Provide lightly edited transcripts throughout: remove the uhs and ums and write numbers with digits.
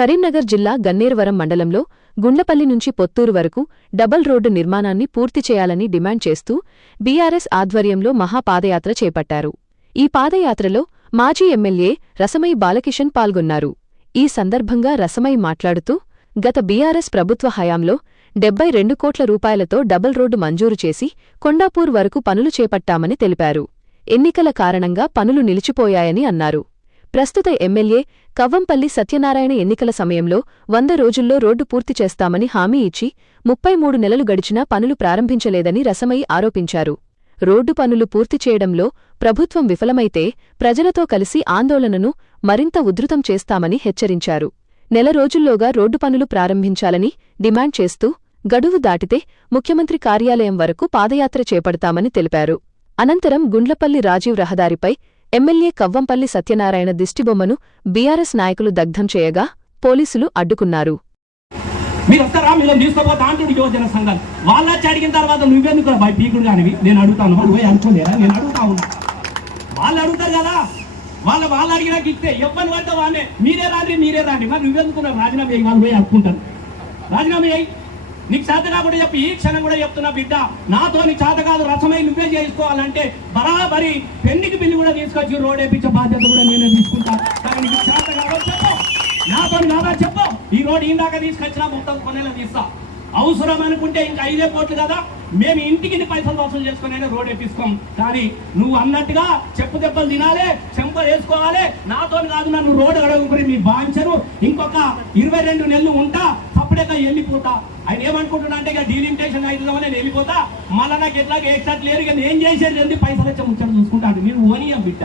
కరీంనగర్ జిల్లా గన్నేరువరం మండలంలో గుండ్లపల్లి నుంచి పొత్తూరు వరకు డబుల్ రోడ్డు నిర్మాణాన్ని పూర్తి చేయాలని డిమాండ్ చేస్తూ బీఆర్ఎస్ ఆధ్వర్యంలో మహాపాదయాత్ర చేపట్టారు. ఈ పాదయాత్రలో మాజీ ఎమ్మెల్యే రసమై బాలకిషన్ పాల్గొన్నారు. ఈ సందర్భంగా రసమై మాట్లాడుతూ గత బీఆర్ఎస్ ప్రభుత్వ హయాంలో 72 కోట్ల రూపాయలతో డబుల్ రోడ్డు మంజూరు చేసి కొండాపూర్ వరకు పనులు చేపట్టామని తెలిపారు. ఎన్నికల కారణంగా పనులు నిలిచిపోయాయని అన్నారు. ప్రస్తుత ఎమ్మెల్యే కవ్వంపల్లి సత్యనారాయణ ఎన్నికల సమయంలో 100 రోజుల్లో రోడ్డు పూర్తి చేస్తామని హామీ ఇచ్చి 33 నెలలు గడిచినా పనులు ప్రారంభించలేదని రసమై ఆరోపించారు. రోడ్డు పనులు పూర్తి చేయడంలో ప్రభుత్వం విఫలమైతే ప్రజలతో కలిసి ఆందోళనను మరింత ఉధృతం చేస్తామని హెచ్చరించారు. నెల రోజుల్లోగా రోడ్డు పనులు ప్రారంభించాలని డిమాండ్ చేస్తూ గడువు దాటితే ముఖ్యమంత్రి కార్యాలయం వరకు పాదయాత్ర చేపడతామని తెలిపారు. అనంతరం గుండ్లపల్లి రాజీవ్ రహదారిపై ఎమ్మెల్యే కవ్వంపల్లి సత్యనారాయణ దిష్టిబొమ్మను బీఆర్ఎస్ నాయకులు దగ్ధం చేయగా పోలీసులు అడ్డుకున్నారు. వాళ్ళు అడిగినాక ఇస్తే ఎవరిని పడితే వాళ్ళే మీరే రాండి మరి నువ్వెందుకున్నావు రాజీనామా చేయి, వాళ్ళు పోయి అనుకుంటారు. రాజీనామా చేయి, నీకు చేత కాకుండా చెప్పి ఈ క్షణం కూడా చెప్తున్నా బిడ్డ, నాతో నీ చేత కాదు రసమై నువ్వే చేసుకోవాలంటే బరాబరి పెన్నికి బిల్లు కూడా తీసుకొచ్చి రోడ్ వేయించే బాధ్యత కూడా నేనే తీసుకుంటా. కానీ నీకు చేత కాదు చెప్పు, నాతో కాదా చెప్పు, ఈ రోడ్ ఇందాక తీసుకొచ్చినా మొత్తం కొనేలా తీస్తా. అవసరం అనుకుంటే ఇంకా 5 కోట్లు కదా, మేము ఇంటికి పైసలు వసూలు చేసుకుని రోడ్ వేపిస్తాం. కానీ నువ్వు అన్నట్టుగా చెప్పు దెబ్బలు తినాలి, చెంపలు వేసుకోవాలి, నాతో కాదు నన్ను రోడ్ అడగకుని మీ బాంచరు ఇంకొక 22 నెలలు ఉంటా తప్పుడేక వెళ్ళిపోతా. ఆయన ఏమనుకుంటున్నా అంటే ఇక డీలిమిటేషన్ అవుతుందని నేను వెళ్ళిపోతా, మళ్ళీ నాకు ఎట్లాగ ఎక్స్ట్రా లేరు, ఇక నేను చేసేది ఏంటి పైసలు వచ్చే ముచ్చట చూసుకుంటాను. నేను ఓనియం బిడ్డ,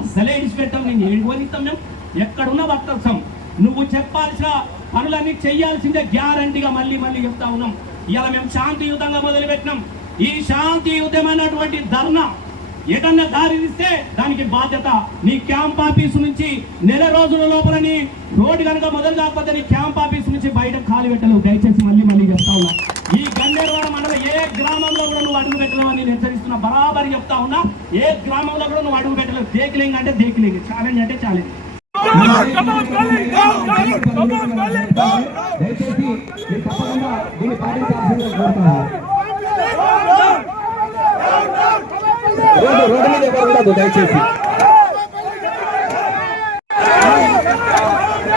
అసలే ఇడిచిపెట్టాం, నేను ఏడు ఓనిస్తాం, మేము ఎక్కడున్నా వర్తం. నువ్వు చెప్పాల్సిన పనులన్నీ చెయ్యాల్సిందే గ్యారంటీగా మళ్ళీ చెప్తా ఉన్నాం. ఇలా మేము శాంతియుతంగా మొదలుపెట్టినాం. ఈ శాంతియుతమైనటువంటి ధర్నా ఏదన్నా దారి తీస్తే దానికి బాధ్యత నీ క్యాంప్ ఆఫీసు నుంచి నెల రోజుల లోపల నీ రోడ్డు కనుక మొదలు కాకపోతే నీ క్యాంప్ ఆఫీసు నుంచి బయట ఖాళీ పెట్టలేవు. దయచేసి మళ్ళీ చెప్తా ఉన్నా, ఈ గన్నేరువరం మండలం ఏ గ్రామంలో కూడా నువ్వు అడుగు పెట్టలేవు అని నేను హెచ్చరిస్తున్నా. బరాబరి చెప్తా ఉన్నా, ఏ గ్రామంలో కూడా నువ్వు అడుగు పెట్టలేవు. దేకిలింగ్ అంటే దేకిలింగ్, ఛాలెంజ్ అంటే ఛాలెంజ్. దయచేసి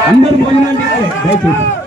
అందరూ భోజనాలు దయచేసి